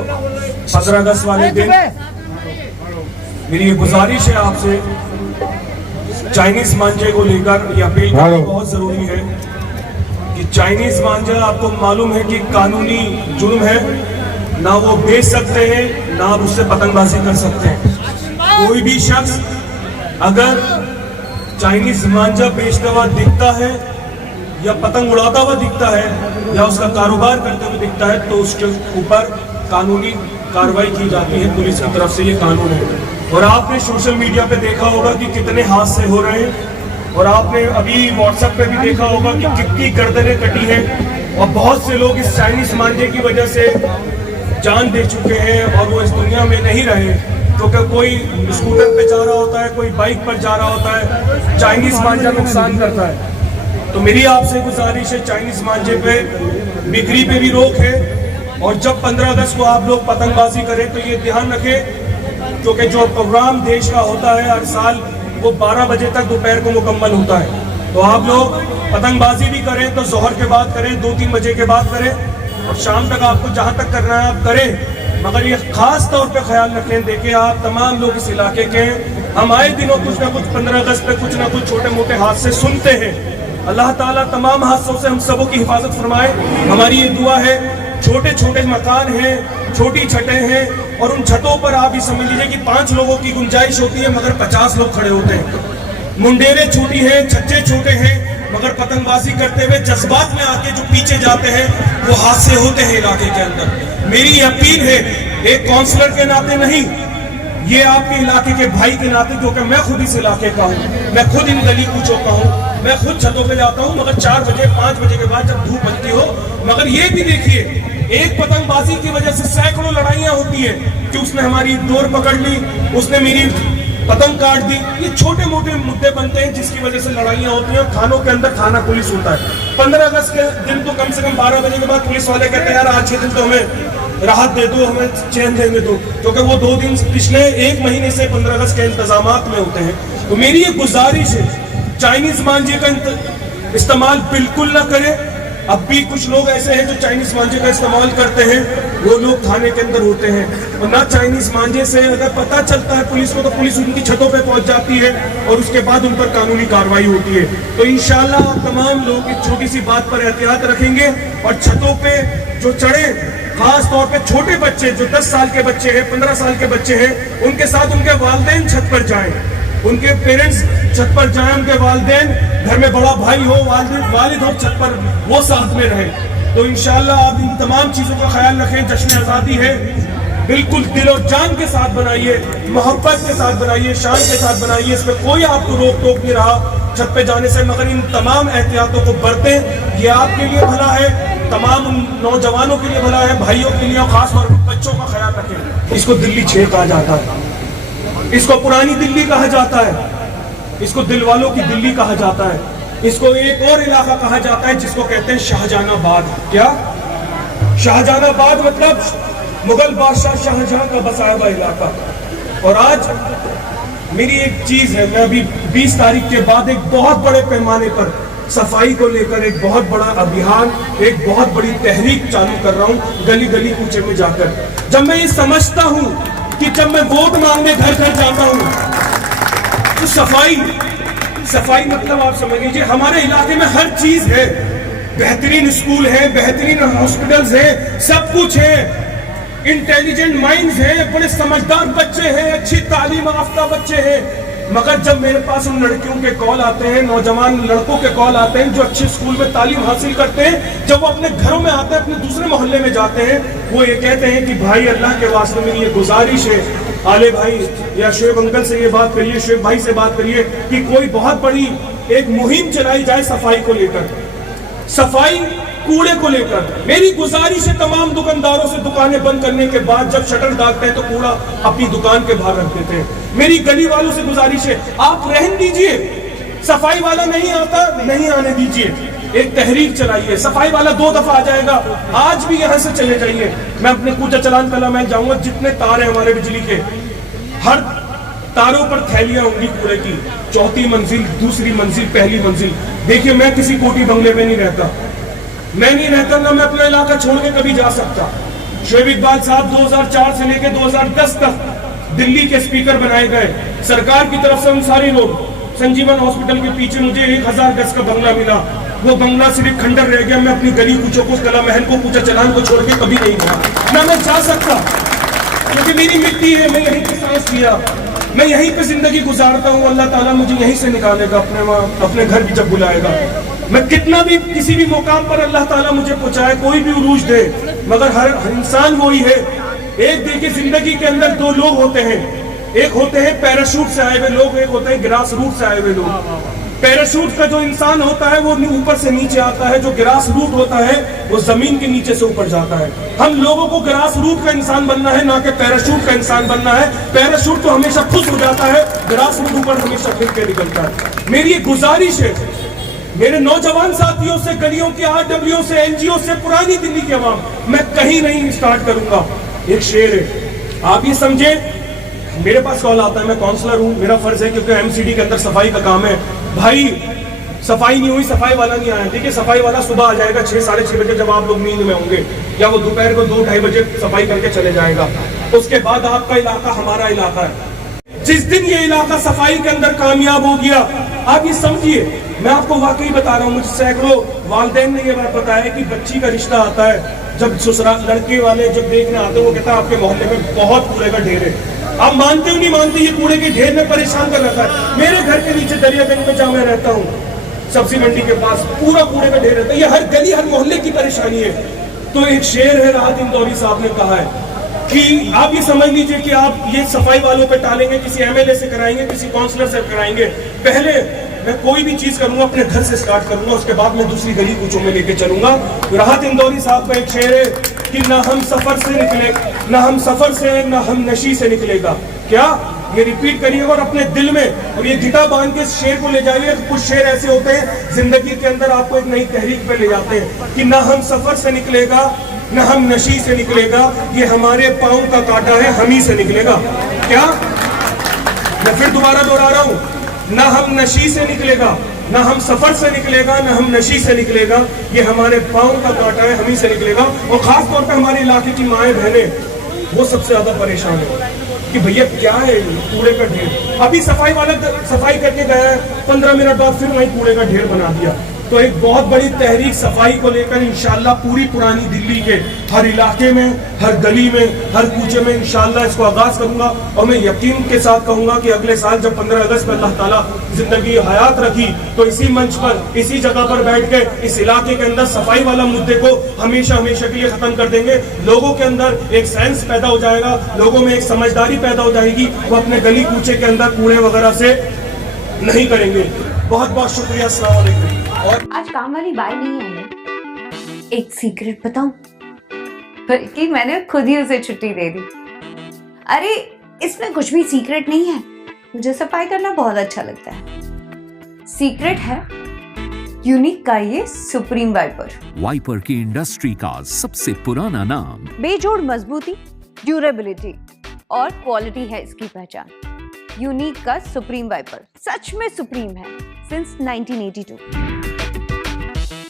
15 अगस्त वाले दिन मेरी ये गुजारिश है आपसे, चाइनीज मांझे को लेकर ये अपील करना बहुत जरूरी है कि चाइनीज मांझा आपको मालूम है कि कानूनी जुर्म है, ना वो बेच सकते हैं ना आप उससे पतंगबाजी कर सकते हैं। कोई भी शख्स अगर चाइनीज मांझा बेचता हुआ दिखता है या पतंग उड़ाता हुआ दिखता है या उसका कारोबार करते हुए दिखता है तो उसके ऊपर कानूनी कार्रवाई की जाती है, पुलिस की तरफ से ये कानून है। और आपने सोशल मीडिया पे देखा होगा कि कितने हादसे हो रहे हैं, और आपने अभी व्हाट्सएप पे भी देखा होगा कि कितनी गर्दनें कटी हैं, और बहुत से लोग इस चाइनीज मांझे की वजह से जान दे चुके हैं और वो इस दुनिया में नहीं रहे। तो क्या कोई स्कूटर पे जा रहा होता है, कोई बाइक पर जा रहा होता है, चाइनीज मांझा नुकसान करता है। तो मेरी आपसे गुजारिश है, चाइनीज मांझे पे बिक्री पे भी रोक है, और जब 15 अगस्त को आप लोग पतंगबाजी करें तो ये ध्यान रखें, क्योंकि जो प्रोग्राम देश का होता है हर साल वो 12 बजे तक दोपहर को मुकम्मल होता है। तो आप लोग पतंगबाजी भी करें तो जोहर के बाद करें, 2-3 बजे के बाद करें, और शाम तक आपको जहां तक करना है आप करें। मगर ये खास तौर पे ख्याल रखें, देखिए आप तमाम लोग इस इलाके के हैं, हम आए दिनों कुछ ना कुछ 15 अगस्त पे कुछ ना कुछ छोटे मोटे हादसे सुनते हैं। अल्लाह ताला तमाम हादसों से हम सबों की हिफाजत फरमाए। हमारी ये दुआ है, छोटे छोटे मकान हैं, छोटी छतें हैं, और उन छतों पर आप ही समझ लीजिए कि 5 लोगों की गुंजाइश होती है मगर 50 लोग खड़े होते हैं। मुंडेरें छोटी हैं, छज्जे छोटे हैं, मगर पतंगबाजी करते हुए जज्बात में आके जो पीछे जाते हैं वो हादसे होते हैं इलाके के अंदर। मेरी अपील है, एक काउंसलर के नाते नहीं, ये आपके इलाके के भाई के नाते, क्योंकि मैं खुद इस इलाके का हूँ, मैं खुद इन गली कूचों का हूँ, मैं खुद छतों पे जाता हूँ, मगर 4 बजे 5 बजे के बाद जब धूप बनती हो। मगर ये भी देखिए, एक पतंगबाजी की वजह से सैकड़ों लड़ाइयाँ होती है कि उसने हमारी डोर पकड़ ली, उसने मेरी पतंग काट दी। ये छोटे मोटे मुद्दे बनते हैं जिसकी वजह से लड़ाइयाँ होती हैं। थानों के अंदर थाना पुलिस होता है। 15 अगस्त के दिन तो कम से कम 12 बजे के बाद पुलिस वाले कहते हैं यार आज 6 दिन तो हमें राहत दे दो, हमें चैन देंगे दो, क्योंकि वो 2 दिन पिछले 1 महीने से 15 अगस्त के इंतजामात में होते हैं। तो मेरी ये गुजारिश है, चाइनीज मांझे का इस्तेमाल बिल्कुल ना करें। अब भी कुछ लोग ऐसे हैं जो चाइनीज मांझे का इस्तेमाल करते हैं, वो लोग थाने के अंदर होते हैं, और ना चाइनीज मांझे से अगर पता चलता है पुलिस को तो पुलिस उनकी छतों पे पहुंच जाती है और उसके बाद उन पर कानूनी कार्रवाई होती है। तो इंशाल्लाह तमाम लोग इस छोटी सी बात पर एहतियात रखेंगे, और छतों पे जो चढ़े, खास तौर पे छोटे बच्चे जो 10 साल के बच्चे हैं, 15 साल के बच्चे हैं, उनके साथ उनके वालिदैन छत पर जाएं, उनके पेरेंट्स छत पर जाएं, उनके वालिदैन, घर में बड़ा भाई हो, वालिद हो, छत पर वो साथ में रहे। तो इंशाल्लाह आप इन तमाम चीजों का ख्याल रखें। जश्न आज़ादी है, बिल्कुल दिल और जान के साथ बनाइए, मोहब्बत के साथ बनाइए, शान के साथ बनाइए, इस पर कोई आपको रोक टोक नहीं रहा छत पे जाने से। मगर इन तमाम एहतियातों को बरतें, ये आपके लिए भला है, तमाम नौजवानों के लिए भला है, भाइयों के लिए, और खास तौर पर बच्चों का ख्याल रखें। इसको दिल्ली 6 कहा जाता है, इसको पुरानी दिल्ली कहा जाता है, इसको दिल वालों की दिल्ली कहा जाता है, इसको एक और इलाका कहा जाता है जिसको कहते हैं शाहजहानाबाद। क्या शाहजहानाबाद मतलब मुगल बादशाह शाहजहां का बसाया हुआ इलाका। और आज मेरी एक चीज है, मैं अभी 20 तारीख के बाद एक बहुत बड़े पैमाने पर सफाई को लेकर एक बहुत बड़ा अभियान, एक बहुत बड़ी तहरीक चालू कर रहा हूं, गली गली कूचे में जाकर। जब मैं ये समझता हूं कि जब मैं वोट मांगने घर घर जाता हूं तो सफाई मतलब आप समझ लीजिए हमारे इलाके में हर चीज है, बेहतरीन स्कूल है, बेहतरीन हॉस्पिटल्स है, सब कुछ है, इंटेलिजेंट माइंड्स हैं, बड़े समझदार बच्चे हैं, अच्छी तालीम याफ्ता बच्चे हैं। मगर जब मेरे पास उन लड़कियों के कॉल आते हैं, नौजवान लड़कों के कॉल आते हैं जो अच्छे स्कूल में तालीम हासिल करते हैं, जब वो अपने घरों में आते हैं, अपने दूसरे मोहल्ले में जाते हैं, वो ये कहते हैं कि भाई अल्लाह के वास्ते मेरी ये गुजारिश है, आले भाई या शुएब अंकल से ये बात करिए, शुएब भाई से बात करिए कि कोई बहुत बड़ी एक मुहिम चलाई जाए सफाई को लेकर, सफाई कूड़े को लेकर। मेरी गुजारिश है तमाम दुकानदारों से, दुकानें बंद करने के बाद जब शटर डालते हैं तो कूड़ा अपनी दुकान के बाहर रख देते हैं। मेरी गली वालों से गुजारिश है, आप रहने दीजिए, सफाई वाला नहीं आता, नहीं आने दीजिए, एक तहरीक चलाइए। सफाई वाला 2 दफा आ जाएगा, आज भी यहाँ से चले जाइए। मैं अपने कूचा चलान कला मैं जाऊंगा, जितने तार हैं हमारे बिजली के, हर तारों पर थैलियां होंगी कूड़े की, 4थी मंजिल, 2री मंजिल, 1ली मंजिल। देखिए मैं किसी कोठी बंगले में नहीं रहता, मैं नहीं रहता, ना मैं अपना इलाका छोड़ के कभी जा सकता। शोएब इकबाल साहब 2004 से लेकर 2010 तक दिल्ली के स्पीकर बनाए गए। सरकार की तरफ से अंसारी रोड संजीवन हॉस्पिटल के पीछे मुझे 1000 गज का बंगला मिला। वो बंगला सिर्फ खंडर रह गया। मैं अपनी गली कूचों को, कला महल को, पूछा चलान को छोड़ के कभी नहीं गया, ना मैं जा सकता, क्योंकि मेरी मिट्टी है, मैं यहीं पे सांस लिया, मैं यहीं पे जिंदगी गुजारता हूँ। अल्लाह ताला मुझे यहीं से निकालेगा, अपने घर भी जब बुलाएगा। मैं कितना भी किसी भी मुकाम पर अल्लाह ताला मुझे पहुंचाए, कोई भी उरूज दे, मगर हर इंसान वही है। एक देखिए, जिंदगी के अंदर दो लोग होते हैं, एक होते हैं पैराशूट से आए हुए लोग, एक होते हैं ग्रास रूट से आए हुए लोग। पैराशूट का जो इंसान होता है वो ऊपर से नीचे आता है, जो ग्रास रूट होता है वो जमीन के नीचे से ऊपर जाता है। हम लोगों को ग्रास रूट का इंसान बनना है, ना कि पैराशूट का इंसान बनना है। पैराशूट तो हमेशा खुश हो जाता है, ग्रास रूट ऊपर हमेशा फिर के निकलता है। मेरी एक गुजारिश है मेरे नौजवान साथियों से, गलियों के आरडब्ल्यू से, एनजीओ से, पुरानी दिल्ली के अवाम, मैं कहीं नहीं स्टार्ट करूंगा। एक शेर है, आप ये समझे, मेरे पास कॉल आता है, मैं काउंसलर हूँ, मेरा फर्ज है क्योंकि एमसीडी के अंदर सफाई का काम है। भाई सफाई नहीं हुई, सफाई वाला नहीं आया, ठीक है, सफाई वाला सुबह आ जाएगा 6 साढ़े 6 बजे जब आप लोग नींद में होंगे, या वो दोपहर को 2 ढाई बजे सफाई करके चले जाएगा। उसके बाद आपका इलाका हमारा इलाका है। जिस दिन ये इलाका सफाई के अंदर कामयाब हो गया, आप ये समझिए, मैं आपको वाकई बता रहा हूँ, मुझे सैकड़ों वालिदैन ने ये बात बताया कि बच्ची का रिश्ता आता है, जब ससुराल लड़के वाले जब देखने आते हैं, वो कहता है आपके मोहल्ले में बहुत कूड़े का ढेर है। आप मानते हो नहीं मानते, ये कूड़े के ढेर में परेशान कर रखा है। मेरे घर के नीचे दरियागंज में जहाँ मैं रहता हूँ, सब्जी मंडी के पास, पूरा कूड़े का ढेर रहता है। ये हर गली हर मोहल्ले की परेशानी है। तो एक शेर है, राहत इंदौरी साहब ने कहा है कि आप ये समझ लीजिए कि आप ये सफाई वालों पे टालेंगे, किसी एमएलए से कराएंगे, किसी काउंसलर से कराएंगे। पहले मैं कोई भी चीज करूंगा अपने घर से स्टार्ट करूंगा, उसके बाद मैं दूसरी गली कूचों में लेके चलूंगा। राहत इंदौरी साहब का एक शेर है कि ना हम सफर से निकले, ना हम सफर से, ना हम नशी से निकलेगा। क्या ये रिपीट करिएगा और अपने दिल में, और ये गिटा बांध के शेर को ले जाइए। कुछ शेर ऐसे होते हैं जिंदगी के अंदर आपको एक नई तहरीक पे ले जाते हैं कि ना हम सफर से निकलेगा, ना हम नशी से निकलेगा, ये हमारे पाँव का कांटा है, हम ही से निकलेगा। क्या, मैं फिर दोबारा दोहरा रहा हूँ, ना हम नशी से निकलेगा, ना हम सफर से निकलेगा, ना हम नशी से निकलेगा, ये हमारे पाँव का कांटा है, हम ही से निकलेगा। और खास तौर पर हमारे इलाके की माएँ बहनें, वो सबसे ज्यादा परेशान है कि भैया क्या है कूड़े का ढेर। अभी सफाई वाला सफाई करके गया है, 15 मिनट बाद फिर वहीं कूड़े का ढेर बना दिया। तो एक बहुत बड़ी तहरीक सफाई को लेकर इंशाल्लाह पूरी पुरानी दिल्ली के हर इलाके में, हर गली में, हर कूचे में इंशाल्लाह इसको आगाज करूंगा। और मैं यकीन के साथ कहूंगा कि अगले साल जब 15 अगस्त में अल्लाह ताला जिंदगी हयात रखी, तो इसी मंच पर, इसी जगह पर बैठ के इस इलाके के अंदर सफाई वाला मुद्दे को हमेशा हमेशा के लिए खत्म कर देंगे। लोगों के अंदर एक सेंस पैदा हो जाएगा, लोगों में एक समझदारी पैदा हो जाएगी, वो अपने गली कूचे के अंदर कूड़े वगैरह से नहीं करेंगे। बहुत बहुत शुक्रिया, अस्सलाम वालेकुम। और आज काम वाली बाई नहीं आई है। एक सीक्रेट बताऊं, बल्कि मैंने खुद ही उसे छुट्टी दे दी। अरे इसमें कुछ भी सीक्रेट नहीं है, मुझे सफाई करना बहुत अच्छा लगता है। सीक्रेट है यूनिक का ये सुप्रीम वाइपर। वाइपर की इंडस्ट्री का सबसे पुराना नाम। बेजोड़ मजबूती, ड्यूरेबिलिटी और क्वालिटी है इसकी पहचान। यूनिक का सुप्रीम वाइपर सच में सुप्रीम है सिंस 1982।